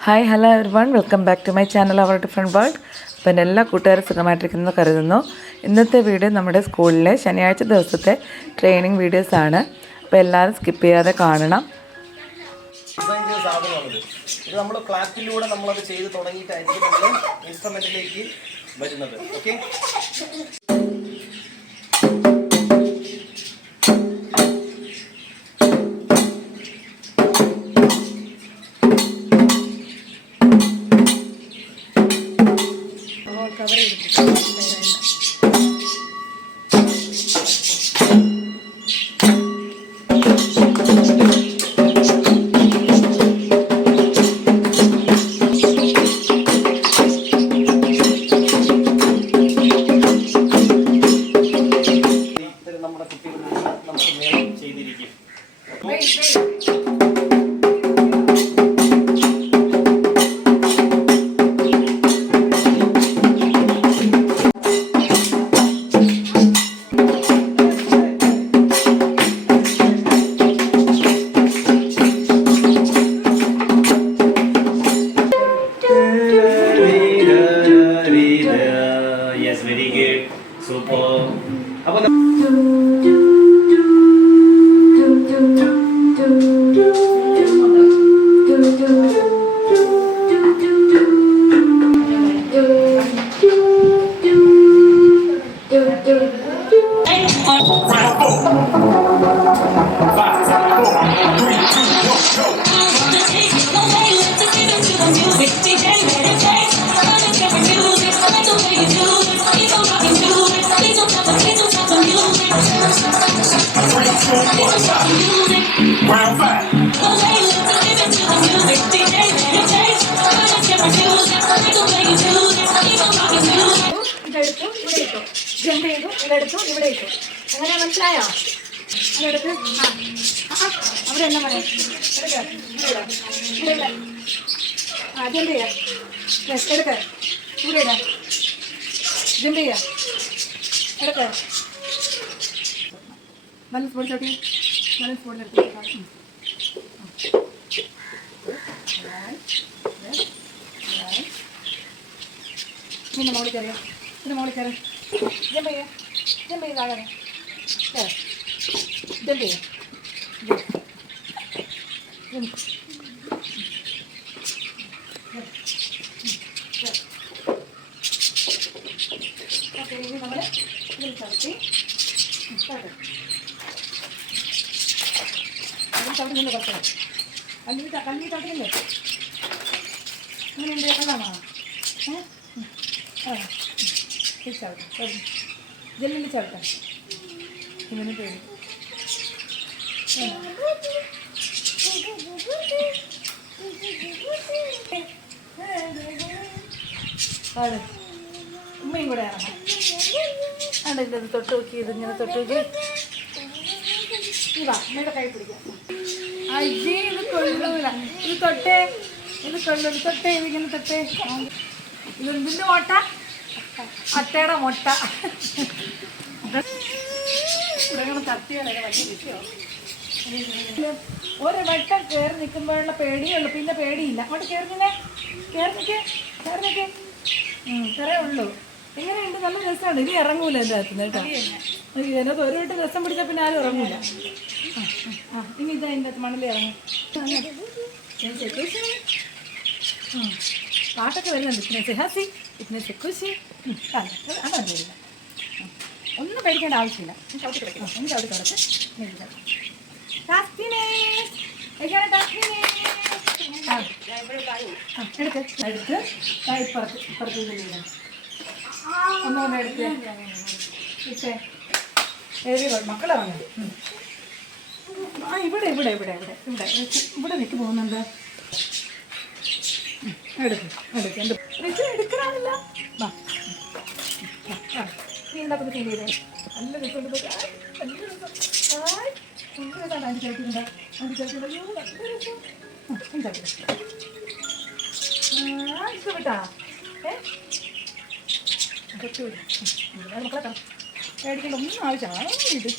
Hi hello everyone, welcome back to my channel our different world. അപ്പോൾ എൻ്റെ എല്ലാ കൂട്ടുകാരും സുഖമായിട്ടിരിക്കുന്നു കരുതുന്നു. ഇന്നത്തെ വീഡിയോ നമ്മുടെ സ്കൂളിലെ ശനിയാഴ്ച ദിവസത്തെ ട്രെയിനിങ് വീഡിയോസാണ്. അപ്പോൾ എല്ലാവരും സ്കിപ്പ് ചെയ്യാതെ കാണണം. ഇത് നമ്മൾ ക്ലാസ്സിലൂടെ നമ്മളത് ചെയ്ത് തുടങ്ങിയിട്ടായിരിക്കും നമ്മൾ ഇൻസ്ട്രുമെന്റിലേക്ക് വരുന്നത്. ഓക്കെ, നമ്മുടെ കുട്ടികൾ നമുക്ക് മേളം ചെയ്തിരിക്കും. Yes, very good. Super. അപ്പോൾ ഇതെടുത്തു ഇവിടെ ഇട്ടു. അങ്ങനെ മനസ്സിലായോ? അതെടുത്ത് അവിടെ എന്നാ പറയാം, ഇവിടെ ജമ്പ് ചെയ്യാം. എടുക്ക ഇവിടെ ഇടാം. ജമ്പ് ചെയ്യാം. എടുക്ക ബാലൻസ് ബോർഡ് ചോട്ടി, ബാലൻസ് ബോർഡിൽ എടുത്ത് പിന്നെ മോളിൽ കയറിയോ, പിന്നെ മോളിൽ കയറി ജമ്പ് ചെയ്യാം. ജമ്പ് ചെയ്താകെ ജമ്പ് ചെയ്യാം. ഓക്കെ, ഇനി നമ്മൾ ഇതിൽ ചവിട്ടി ചവിട്ടുന്നില്ല. കുറച്ച് കല്ലി ചവിട്ടുന്നില്ലേ? അങ്ങനെയുണ്ട്. കല്ലാണോ? ചവിട്ടാം, ജെല്ലിൽ ചവിട്ടാം. ഇങ്ങനെ പേര് പാട്. ഉമ്മയും കൂടെ ഇറങ്ങാം. അവിടെ ഇത് തൊട്ട് നോക്കി, ഇതിങ്ങനെ തൊട്ട് നോക്കി. ഇതാ ഉമ്മയുടെ കൈ പിടിക്കാം. അയ്യേ, ഇത് കൊള്ളൂല. ഇത് തൊട്ടേ, ഇത് കൊള്ളൂല. തൊട്ടേ, ഇതിങ്ങനെ തൊട്ടേ. ഇതെന്തിൻ്റെ മുട്ട? അട്ടയുടെ മുട്ട. ഇവിടെ തട്ടിയാലേ വലിയ വിഷയമാണ്. ഒരു വട്ടം കയറി നിൽക്കുമ്പോഴുള്ള പേടിയേ ഉള്ളൂ, പിന്നെ പേടിയില്ല. അങ്ങോട്ട് കയറുന്നില്ലേ? കയറി നിൽക്കേ ഇത്രേ ഉള്ളൂ. എങ്ങനെയുണ്ട്? നല്ല രസമാണ്. ഇനി ഇറങ്ങൂല എൻ്റെ അകത്തുനിന്ന് കേട്ടോ. അതിനകത്ത് ഒരു വട്ടം രസം പിടിച്ചാൽ പിന്നെ ആരും ഇറങ്ങൂല. ഇനി ഇതാ എൻ്റെ അകത്ത് മണലിൽ ഇറങ്ങും. പാട്ടൊക്കെ വരുന്നുണ്ട്. ഇത്തിനെ സെഹാസി, ഇത്തിനെ സെക്കുശി. അതല്ല, ഒന്നും പേടിക്കേണ്ട ആവശ്യമില്ല. ചവിട്ടി കിടക്കും. ഒന്ന് ചവിട്ടി കിടക്ക്. എടുത്ത് ഇപ്പുറത്ത് ഒന്നുകൊണ്ട് എടുത്ത് ഇട്ടേ. മക്കളിറങ്ങി. ഇവിടെ ഇവിടെ ഇവിടെ ഇവിടെ ഇവിടെ ഇവിടെ നിൽക്ക് പോകുന്നുണ്ട്. എടുക്കാനില്ല. നീ ഉണ്ടാക്കുന്ന ഫീൽ ചെയ്തേ. നല്ല രസമുണ്ട്. നല്ല രസം. അഞ്ച് കളിക്കുന്നുണ്ട്. അഞ്ച് കളിക്കുന്നുണ്ട്. അയ്യോ, നല്ല രസം. ഇഷ്ടപ്പെട്ടാ? മക്കളെ മേടിക്കേണ്ട ഒന്നും ആവശ്യമാണ് ഇത്.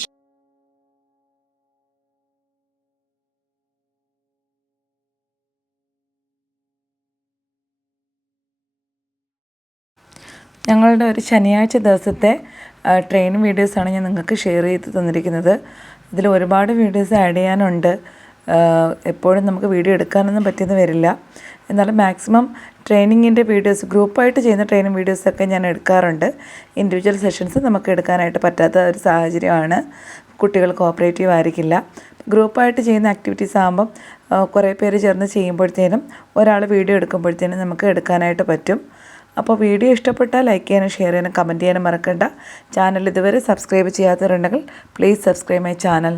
ഞങ്ങളുടെ ഒരു ശനിയാഴ്ച ദിവസത്തെ ട്രെയിനിങ് വീഡിയോസാണ് ഞാൻ നിങ്ങൾക്ക് ഷെയർ ചെയ്ത് തന്നിരിക്കുന്നത്. ഇതിൽ ഒരുപാട് വീഡിയോസ് ആഡ് ചെയ്യാനുണ്ട്. എപ്പോഴും നമുക്ക് വീഡിയോ എടുക്കാനൊന്നും പറ്റിയെന്ന് വരില്ല. എന്നാലും മാക്സിമം ട്രെയിനിങ്ങിൻ്റെ വീഡിയോസ്, ഗ്രൂപ്പായിട്ട് ചെയ്യുന്ന ട്രെയിനിങ് വീഡിയോസൊക്കെ ഞാൻ എടുക്കാറുണ്ട്. ഇൻഡിവിജ്വൽ സെഷൻസ് നമുക്ക് എടുക്കാനായിട്ട് പറ്റാത്ത ഒരു സാഹചര്യമാണ്. കുട്ടികൾ കോപ്പറേറ്റീവ് ആയിരിക്കില്ല. ഗ്രൂപ്പായിട്ട് ചെയ്യുന്ന ആക്ടിവിറ്റീസ് ആകുമ്പം കുറേ പേര് ചേർന്ന് ചെയ്യുമ്പോഴത്തേനും ഒരാൾ വീഡിയോ എടുക്കുമ്പോഴത്തേനും നമുക്ക് എടുക്കാനായിട്ട് പറ്റും. അപ്പോൾ വീഡിയോ ഇഷ്ടപ്പെട്ടാൽ ലൈക്ക് ചെയ്യാനും ഷെയർ ചെയ്യാനും കമൻറ്റ് ചെയ്യാനും മറക്കണ്ട. ചാനൽ ഇതുവരെ സബ്സ്ക്രൈബ് ചെയ്യാത്തവരുണ്ടെങ്കിൽ പ്ലീസ് സബ്സ്ക്രൈബ് മൈ ചാനൽ.